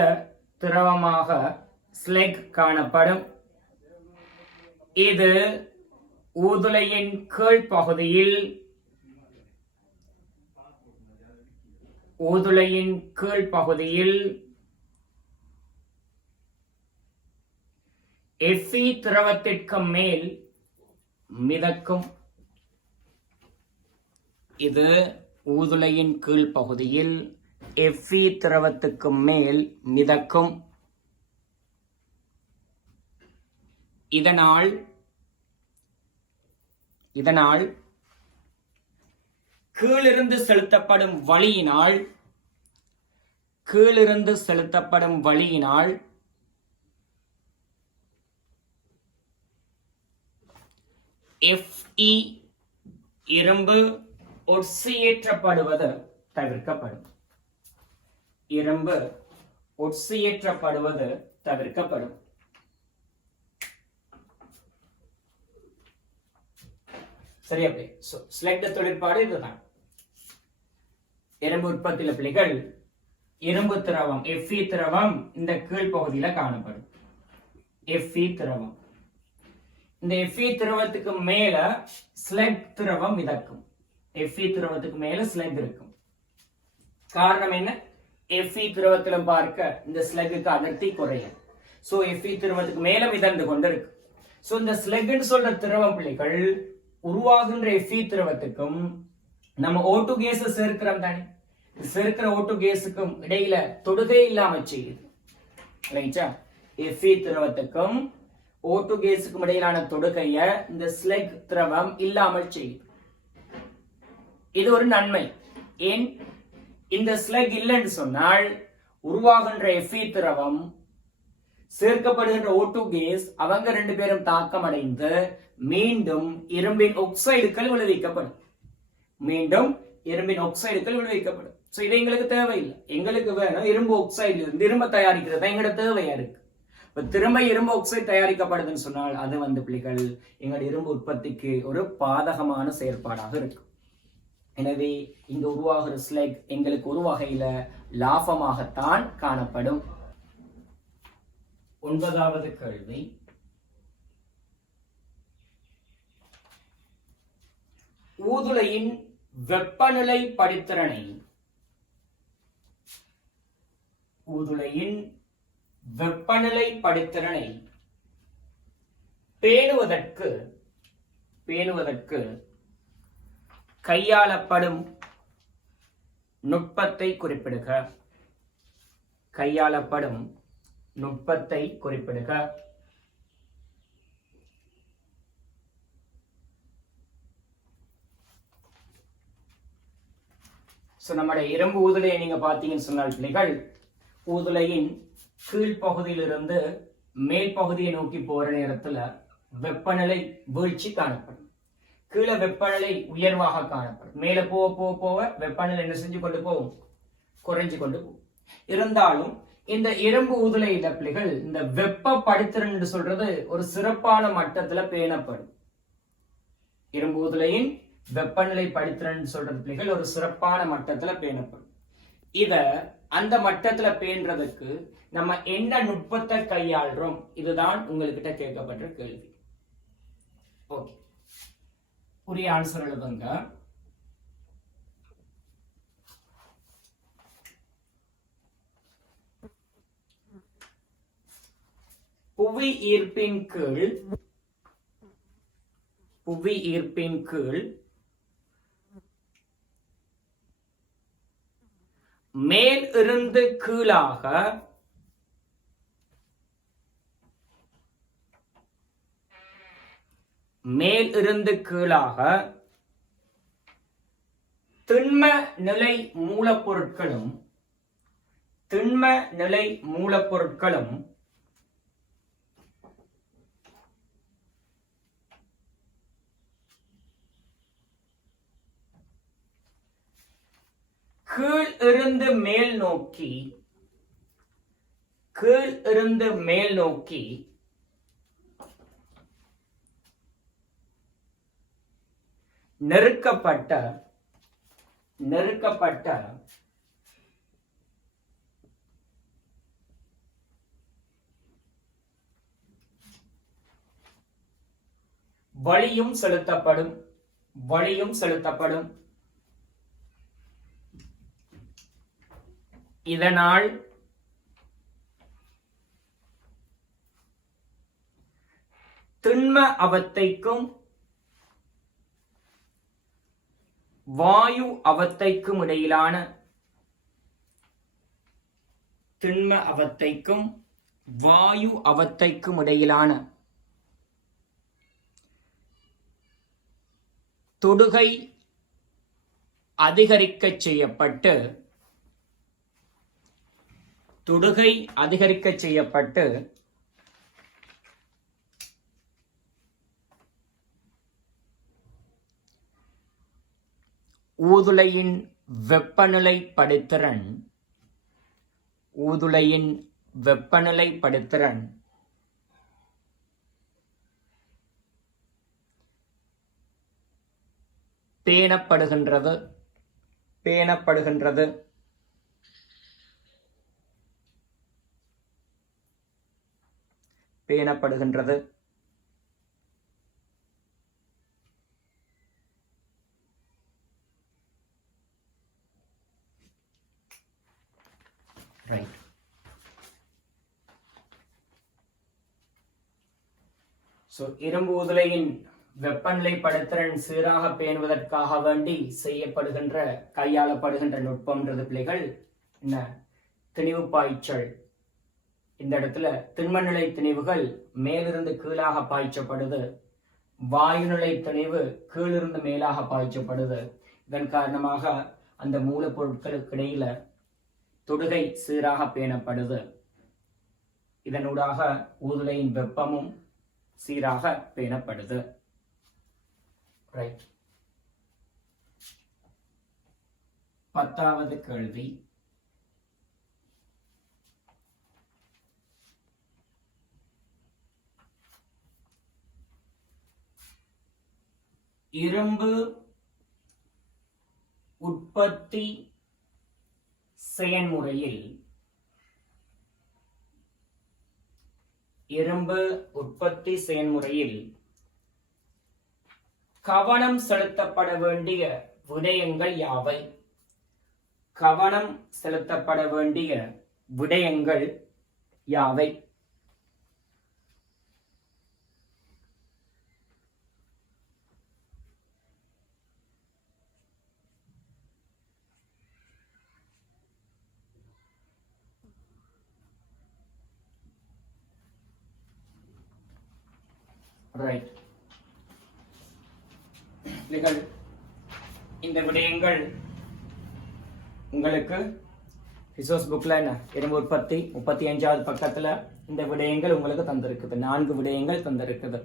திரவமாக ஸ்லெக் காணப்படும். இது ஊதுலையின் கீழ்ப்பகுதியில் Fe திரவத்திற்கு மேல் மிதக்கும். இது ஊதுலையின் கீழ்ப்பகுதியில் Fe திரவத்துக்கு மேல் மிதக்கும். இதனால் கீழிருந்து செலுத்தப்படும் வழியினால் Fe இரும்பு ஒட்சியேற்றப்படுவது தவிர்க்கப்படும். சரி, அப்படி ஸ்லெக் தொழிற்பாடு இதுதான். இரும்பு உற்பத்தியில பிள்ளைகள் இரும்பு திரவம் Fe திரவம் இந்த கீழ்ப்பகுதியில காணப்படும். Fe திரவம் இந்த Fe திரவத்துக்கு மேல ஸ்லெக் திரவம் மிதக்கும். Fe திரவத்துக்கு மேல ஸ்லெக் இருக்கும். காரணம் என்ன? Fe திரவத்திலும் பார்க்க இந்த ஸ்லெக்குக்கு அடர்த்தி குறையும். சோ Fe திரவத்துக்கு மேல மிதந்து கொண்டிருக்கு. சோ இந்த ஸ்லெக்னு சொல்ற திரவம் பிள்ளைகள் உருவாகின்ற Fe திரவத்துக்கும் நம்ம O2 கேஸ் சேர்க்கிறோம் தானே, சேர்க்கிற O2 கேஸுக்கும் இடையில தொடுகை இல்லாம செய்யுது. Fe திரவத்துக்கும் O2 கேஸுக்கும் இடையிலான தொடுகைய இந்த ஸ்லெக் திரவம் இல்லாமல் செய்யுது. இது ஒரு நன்மை. ஏன்? இந்த ஸ்லெக் இல்லைன்னு சொன்னால் உருவாகின்ற Fe திரவம் சேர்க்கப்படுகின்ற O2 கேஸ் அவங்க 2 பேரும் தாக்கம் அடைந்து மீண்டும் இரும்பின் ஆக்சைடுகள் விளைவிக்கப்படும். சோ இது எங்களுக்கு தேவையில்லை. எங்களுக்கு வேணும் இரும்பு ஆக்சைடுல இருந்து இரும்பு தயாரிக்கிறது எங்களோட தேவையா இருக்கு. திரும்ப இரும்பு ஆக்சைடு தயாரிக்கப்படுதுன்னு சொன்னால் அது பிள்ளைகள் எங்களோட இரும்பு உற்பத்திக்கு ஒரு பாதகமான செயற்பாடாக இருக்கு. எனவே இங்க உருவாகிற ஸ்லெக் எங்களுக்கு ஒரு வகையில லாபமாகத்தான் காணப்படும். 9வது கேள்வி. ஊதுலையின் வெப்பநிலை படித்திறனை ஊதுலையின் வெப்பநிலை படித்திறனை பேணுவதற்கு கையாளப்படும் நுட்பத்தை குறிப்பிடுக. கையாளப்படும் நுட்பத்தை குறிப்பிடுக. நம்முடைய இரும்பு ஊதுலையை நீங்க பாத்தீங்கன்னு சொன்னால் பிள்ளைகள், ஊதுலையின் கீழ்ப்பகுதியிலிருந்து மேல் பகுதியை நோக்கி போற நேரத்துல வெப்பநிலை வீழ்ச்சி காணப்படும். கீழே வெப்பநிலை உயர்வாக காணப்படும். மேல போக போக போக வெப்பநிலை என்ன செஞ்சு கொண்டு போகும்? குறைஞ்சு கொண்டு போகும். இருந்தாலும் இந்த இரும்பு ஊதுலை பிள்ளைகள் இந்த வெப்பப்படுத்திறன் என்று சொல்றது ஒரு சிறப்பான மட்டத்துல பேணப்படும். இரும்பு ஊதுலையின் வெப்பநிலை படித்திறன் சொல்றது பிள்ளைகள் ஒரு சிறப்பான மட்டத்துல பேணப்படும். இத அந்த மட்டத்துல பேணுறதுக்கு நம்ம என்ன நுட்பத்தை கையாளுறோம்? இதுதான் உங்ககிட்ட கேட்கப்பட்ட கேள்வி. ஓகே, உரிய ஆன்சர் எழுதுங்க. புவி ஈர்ப்பின் கீழ் மேல் இருந்து கீழாக திண்ம நிலை மூலப்பொருட்களும் கீழ் இருந்து மேல் நோக்கி நெருக்கப்பட்ட வழியும் செலுத்தப்படும். இதனால் திண்ம அவத்தைக்கும் வாயு அவத்தைக்கும் இடையிலான தொடுகை அதிகரிக்கச் செய்யப்பட்டு ஊதுலையின் வெப்பநிலை படித்திறன் பேணப்படுகின்றது. Right. இரும்பு ஊதுலையின் வெப்பநிலை படித்திறன் சீராக பேணுவதற்காக வேண்டி கையாளப்படுகின்ற நுட்பம்ன்றது பிள்ளைகள் என்ன? திணிவு பாய்ச்சல். இந்த இடத்துல திண்மநிலை திணிவுகள் மேலிருந்து கீழாக பாய்ச்சப்படுது. வாயுநிலை திணிவு கீழிருந்து மேலாக பாய்ச்சப்படுது. இதன் காரணமாக அந்த மூலப்பொருட்களுக்கு இடையில தொடுகை சீராக பேணப்படுது. இதனூடாக ஊதுலையின் வெப்பமும் சீராக பேணப்படுது. ரைட். 10வது கேள்வி. இரும்பு உற்பத்தி செயல்முறையில் கவனம் செலுத்தப்பட வேண்டிய விடயங்கள் யாவை? கவனம் செலுத்தப்பட வேண்டிய விடயங்கள் யாவை? ரைட். இந்த விடயங்கள் உங்களுக்கு ரிசோர்ஸ் புக்ல என்ன எறும்பு உற்பத்தி 35வது பக்கத்துல இந்த விடயங்கள் உங்களுக்கு தந்திருக்குது. 4 விடயங்கள் தந்திருக்குது.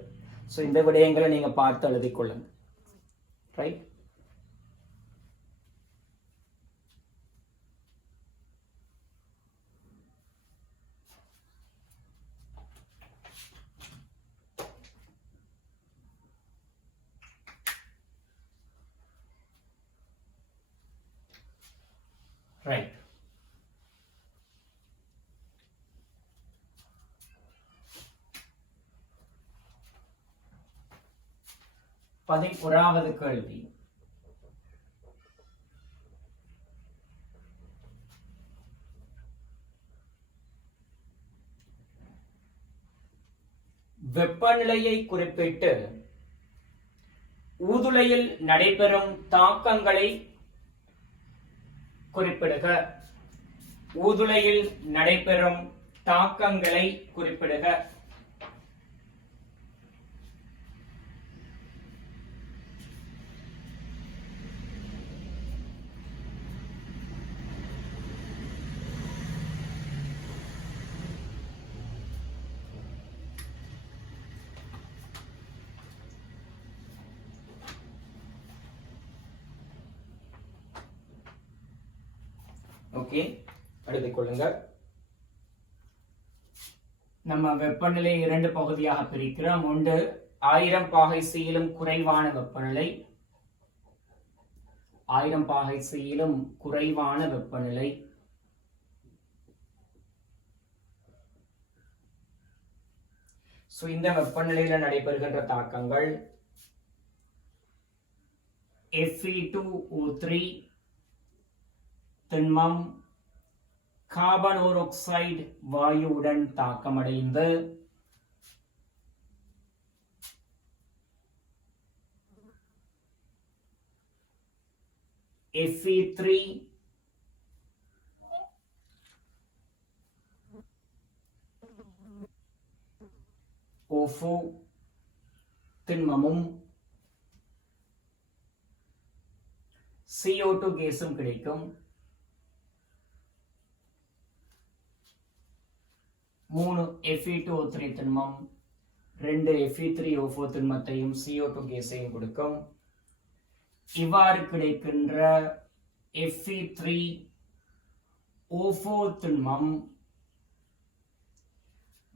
ஸோ இந்த விடயங்களை நீங்க பார்த்து எழுதிக் கொள்ளுங்க. ரைட். ரைட். பதினோராவது கேள்வி. வெப்பநிலையை குறிப்பிட்டு ஊதுலையில் நடைபெறும் தாக்கங்களை குறிப்பிடுக. ஊதுலையில் நடைபெறும் தாக்கங்களை குறிப்பிடுக. ஓகே, எடுத்துக் கொள்ளுங்க. நம்ம வெப்பநிலை 2 பகுதியாக பிரிக்கிறோம். ஒன்று 1000 பாகை சியிலும் குறைவான வெப்பநிலை. 1000 பாகை சியிலும் குறைவான வெப்பநிலை. இந்த வெப்பநிலையில நடைபெறுகின்ற தாக்கங்கள் Fe2O3 திண்மம் கார்பனோராக்சைடு வாயுவுடன் தாக்கமடைந்து Fe3O4 திண்மமும் CO2 கேஸும் கிடைக்கும். 3 Fe2O3 திண்மம் 2 Fe3O4 திண்மத்தையும் CO2 கேஸையும் கொடுக்கும். இவ்வாறு கிடைக்கின்ற Fe3O4 திண்மம்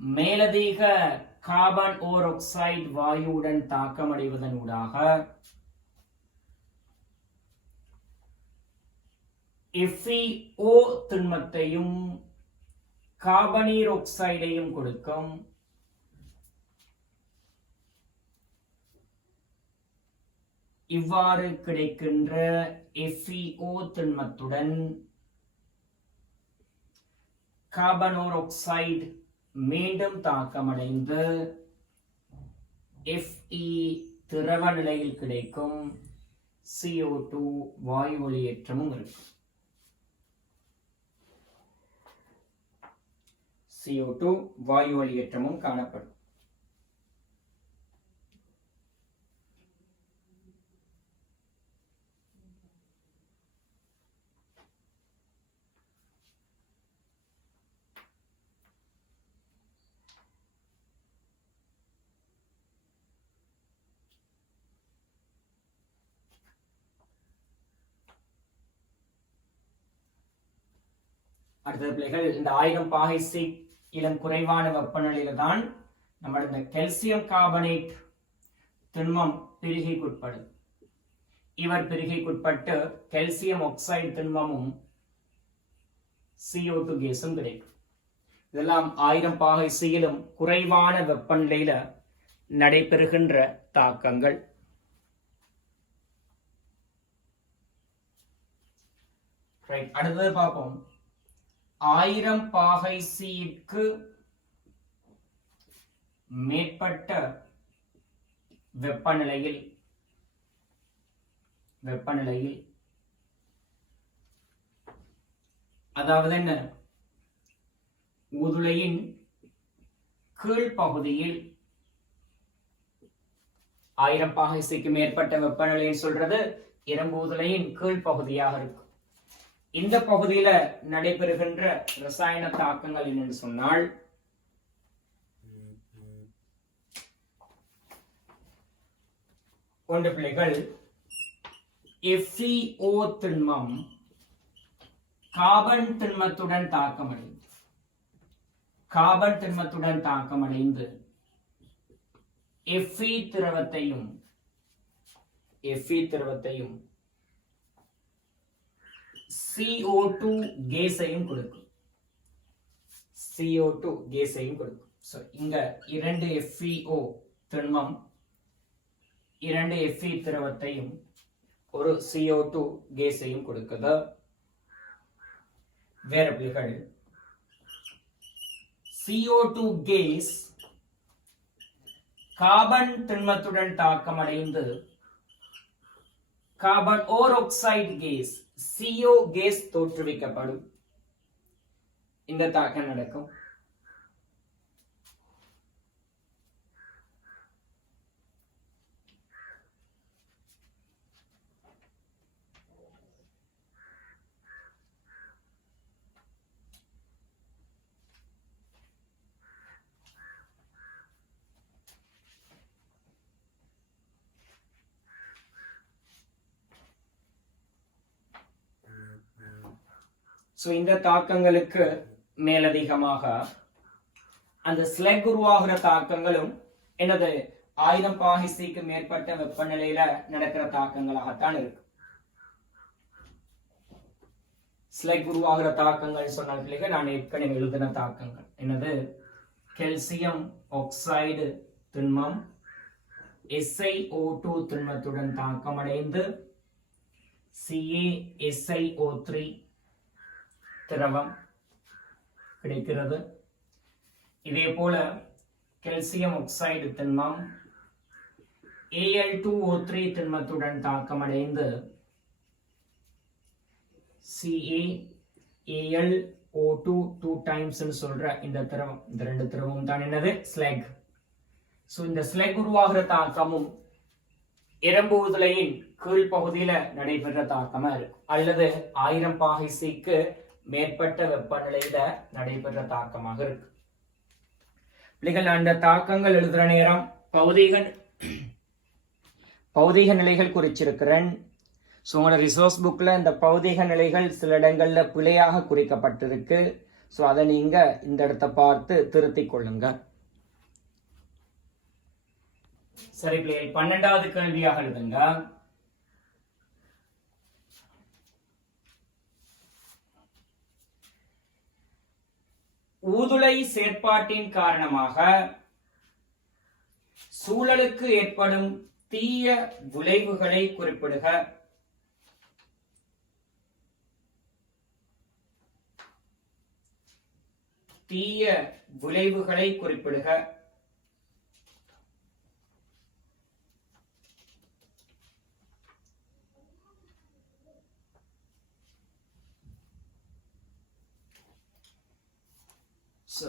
மேலதிக கார்பன் ஓராக்சைடு வாயுவுடன் தாக்கமடைவதனூடாக FeO திண்மத்தையும் கார்பனீராக்சைடையும் கொடுக்கும். இவ்வாறு கிடைக்கின்ற FeO திண்மத்துடன் கார்பனோராக்சைடு மீண்டும் தாக்கமடைந்து Fe திரவ நிலையில் கிடைக்கும். CO2 வாயு வெளியேற்றமும் இருக்கும். CO2 வாயு வெளியேற்றமும் காணப்படும். அடுத்த பிள்ளைகள், இந்த 1000 பாகை சி இளம் குறைவான வெப்பநிலையில தான் நம்ம இந்த கால்சியம் கார்பனேட் திண்மம் பிரிகைக்குட்படும். இவர் பிரிகைக்குட்பட்டு கால்சியம் ஆக்சைடு திண்மமும் CO2 கேஸும் கிடைக்கும். இதெல்லாம் 1000 பாகை சியிலும் குறைவான வெப்பநிலையில நடைபெறுகின்ற தாக்கங்கள். அடுத்தது பார்ப்போம். 1000 பாகை C-க்கு மேற்பட்ட வெப்பநிலையில் அதாவது என்ன, ஊதுலையின் கீழ்ப்பகுதியில் 1000 பாகை C-க்கு மேற்பட்ட வெப்பநிலையை சொல்றது இரும்பு ஊதுலையின் கீழ்ப்பகுதியாக இருக்கும். இந்த பகுதியில நடைபெறுகின்ற ரசாயன தாக்கங்கள் என்னன்னு சொன்னால், ஒன்று பிள்ளைகள், FeO திண்மம் கார்பன் திண்மத்துடன் தாக்கமடைந்து Fe திரவத்தையும் CO2 கேஸையும் கொடுக்கும். So, இங்க 2 FeO திண்மம் 2 Fe திரவத்தையும் ஒரு CO2 கேஸையும் கொடுக்குது. வேற பிள்ளைகள், CO2 கேஸ் கார்பன் திண்மத்துடன் தாக்கமடைந்து கார்பன் ஓராக்சைடு கேஸ் CO கேஸ் தோற்றுவிக்கப்படும். இந்த தாக்கம் நடக்கும். சோ இந்த தாக்கங்களுக்கு மேலதிகமாக அந்த ஸ்லெக் உருவாகிற தாக்கங்களும் என்னது 1000 பாகை C-க்கு மேற்பட்ட வெப்பநிலையில நடக்கிற தாக்கங்களாகத்தான் இருக்கு. ஸ்லெக் உருவாகிற தாக்கங்கள் சொன்ன பிள்ளைங்க நான் ஏற்கனவே எழுதின தாக்கங்கள் என்னது, கால்சியம் ஆக்சைடு திண்மம் SiO2 திண்மத்துடன் தாக்கமடைந்து CaSiO3 திரவம் கிடைக்கிறது. இதே போல கால்சியம் ஆக்சைடு திண்மம் Al2O3 திண்மத்துடன் தாக்கமடைந்து CaAlO2 2 டைம்ஸ் சொல்ற இந்த திரவம், இந்த ரெண்டு திரவமும் தான் என்னது, ஸ்லெக். சோ இந்த ஸ்லெக் உருவாகிற தாக்கமும் இரும்பு ஊதுலையின் கீழ்ப்பகுதியில நடைபெற தாக்கமா இருக்கும், அல்லது 1000 பாகை C-க்கு மேற்பட்ட வெப்பநிலையில நடைபெற தாக்கமாக இருக்கு. பிள்ளைகள், அந்த தாக்கங்கள் எழுதுற நேரம் பௌதீக நிலைகள் குறிச்சிருக்கிறேன். ஸோ உங்களோட ரிசோர்ஸ் புக்ல இந்த பௌதீக நிலைகள் சில இடங்கள்ல பிழையாக குறிக்கப்பட்டிருக்கு. ஸோ அதை நீங்க இந்த இடத்தை பார்த்து திருத்திக் கொள்ளுங்க. சரி பிள்ளைகள், 12வது கேள்வியாக எழுதுங்க. ஊதுலை செயற்பாட்டின் காரணமாக சூழலுக்கு ஏற்படும் தீய விளைவுகளை குறிப்பிடுக. தீய விளைவுகளை குறிப்பிடுக.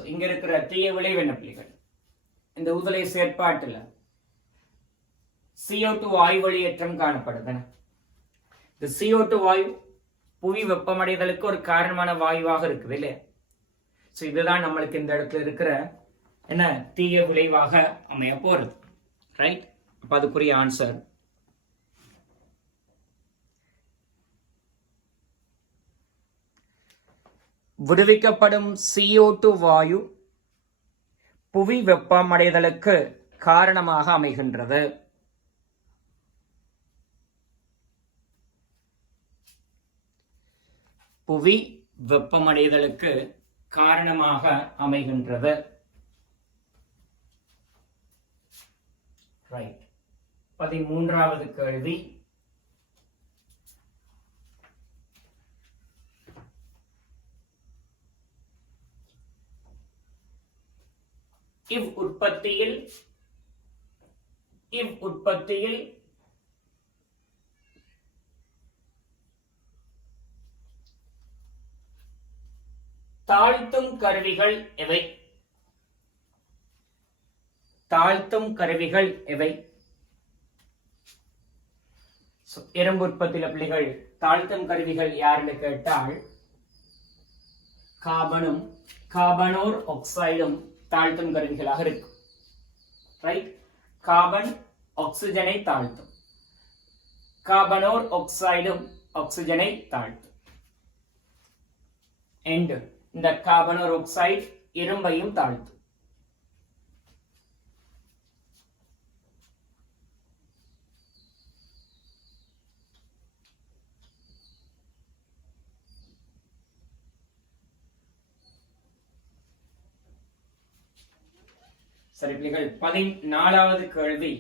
இங்க இருக்கிற தீய விளைவு என்ன பிள்ளைகள், இந்த ஊதுலை செயற்பாட்டுல CO2 வாயு வெளியேற்றம் காணப்படுது. இந்த CO2 வாயு புவி வெப்பமடைதலுக்கு ஒரு காரணமான வாயுவாக இருக்குது இல்லையா? சோ இதுதான் நம்மளுக்கு இந்த இடத்துல இருக்கிற என்ன தீய விளைவாக அமைய போறது. ரைட்? அப்ப அதுக்குரிய ஆன்சர் விடுவிக்கப்படும் CO2 வாயு புவி வெப்பமடைதலுக்கு காரணமாக அமைகின்றது. புவி வெப்பமடைதலுக்கு காரணமாக அமைகின்றது. ரைட். 13வது கேள்வி. இவ்வுற்பத்தியில் தாழ்த்தும் கருவிகள் எவை? தாழ்த்தும் கருவிகள் எவை? இரும்பு உற்பத்தியில பிள்ளைகள் தாழ்த்தும் கருவிகள் யாருன்னு கேட்டால் கார்பனும் கார்பனோர் ஆக்சைடும் தாழ்த்தும் கருவிகளாக இருக்கும். ரைட்? கார்பன் ஆக்சிஜனை தாழ்த்தும், கார்பனோர் ஆக்சைடும் ஆக்சிஜனை தாழ்த்தும். And இந்த கார்பனோர் ஆக்சைடு இரும்பையும் தாழ்த்தும். சரி பிள்ளைகள், 14வது கேள்வி.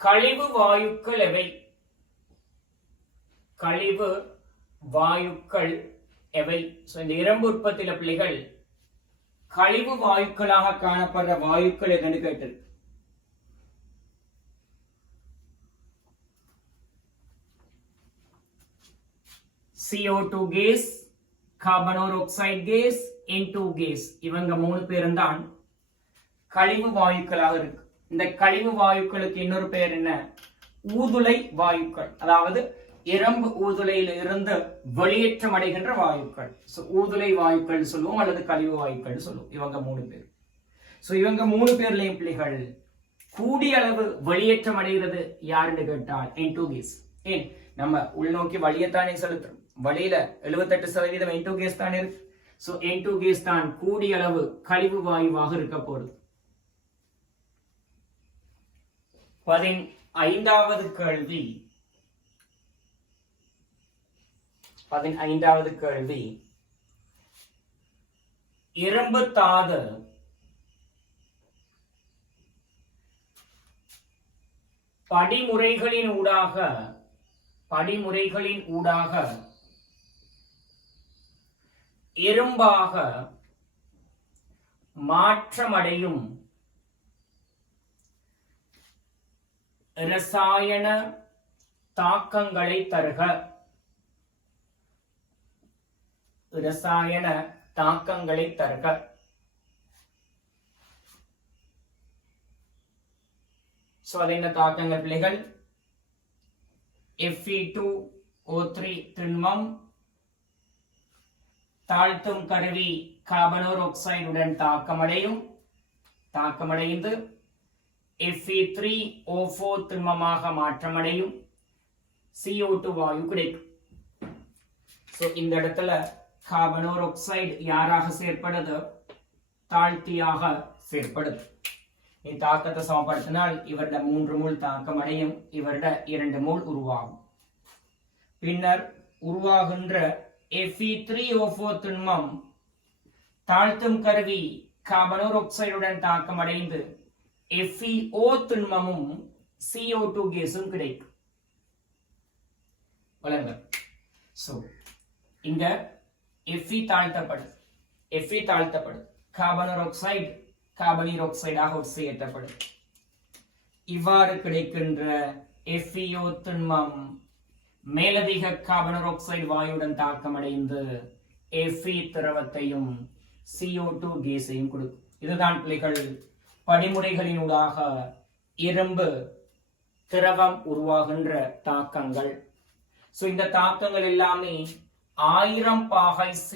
கழிவு வாயுக்கள் எவை? கழிவு வாயுக்கள் எவை? இந்த இரும்பு உற்பத்தியில பிள்ளைகள் கழிவு வாயுக்களாக காணப்படுற வாயுக்கள் எதுன்னு கேட்டு CO2 கேஸ், கார்பனோர் ஆக்சைடு கேஸ், N2 கேஸ், இவங்க 3 பேரும் தான் கழிவு வாயுக்களாக இருக்கு. இந்த கழிவு வாயுக்களுக்கு இன்னொரு பெயர் என்ன? ஊதுலை வாயுக்கள். அதாவது இரும்பு ஊதுலையில் இருந்து வெளியேற்றம் அடைகின்ற வாயுக்கள். ஊதுலை வாயுக்கள் சொல்லுவோம் அல்லது கழிவு வாயுக்கள் சொல்லுவோம். இவங்க 3 பேர். இவங்க 3 பேர்லயும் பிள்ளைகள் கூடிய அளவு வெளியேற்றம் அடைகிறது யாருன்னு கேட்டால் N2 கேஸ். ஏன்? நம்ம உள்நோக்கி வழியத்தானே செலுத்துறோம். வழியில 78% N2 கேஸ் தான் இருக்கு. N2 கேஸ் தான் கூடிய அளவு கழிவு வாயுவாக இருக்க போகுது. 15வது கேள்வி. 15வது கேள்வி. இரும்பு தாது படிமுறைகளின் ஊடாக இரும்பாக மாற்றமடையும் இரசாயன தாக்கங்களை தருக. இரசாயன தாக்கங்களை தருக. அது என்ன தாக்கங்கள் பிள்ளைகள்? Fe2O3 திண்மம் தாழ்த்தும் கருவி கார்பனோர் ஆக்சைடுடன் தாக்கமடைந்து Fe3O4 திண்மமாக மாற்றமடையும் CO2 வாயு கிடைக்கும். இந்த இடத்துல கார்பனோர் ஆக்சைடு யாராக செயற்படுது? தாழ்த்தியாக செயற்படுது. தாக்கத்தை சமப்படுத்தினால் இவருட 3 மோல் தாக்கம் அடையும், இவருட 2 மோல் உருவாகும். பின்னர் உருவாகின்ற Fe3O4 திண்மம் தாழ்த்தும் கருவி கார்பனோர் ஆக்சைடுடன் தாக்கம் அடைந்து FeO திண்மமும் CO2 கேஸும் கிடைக்கும். இங்க Fe தாழ்த்தப்படுது, கார்பனோர் ஆக்சைடு கார்பனீர் ஆக்சைடாக ஒட்சியேற்றப்படும். இவ்வாறு கிடைக்கின்ற FeO திண்மம் மேலதிக கார்பனோர் ஆக்சைடு வாயுடன் தாக்கமடைந்து Fe திரவத்தையும் CO2 கேஸையும் கொடுக்கும். இதுதான் பிள்ளைகள் படிமுறைகளினூடாக இரும்பு திரவம் உருவாகின்ற தாக்கங்கள். இந்த தாக்கங்கள் எல்லாமே 1000 பாகை C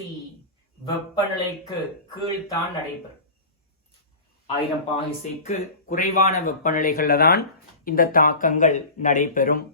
வெப்பநிலைக்கு கீழ்தான் நடைபெறும். 1000 பாகை Cக்கு குறைவான வெப்பநிலைகள்ல தான் இந்த தாக்கங்கள் நடைபெறும்.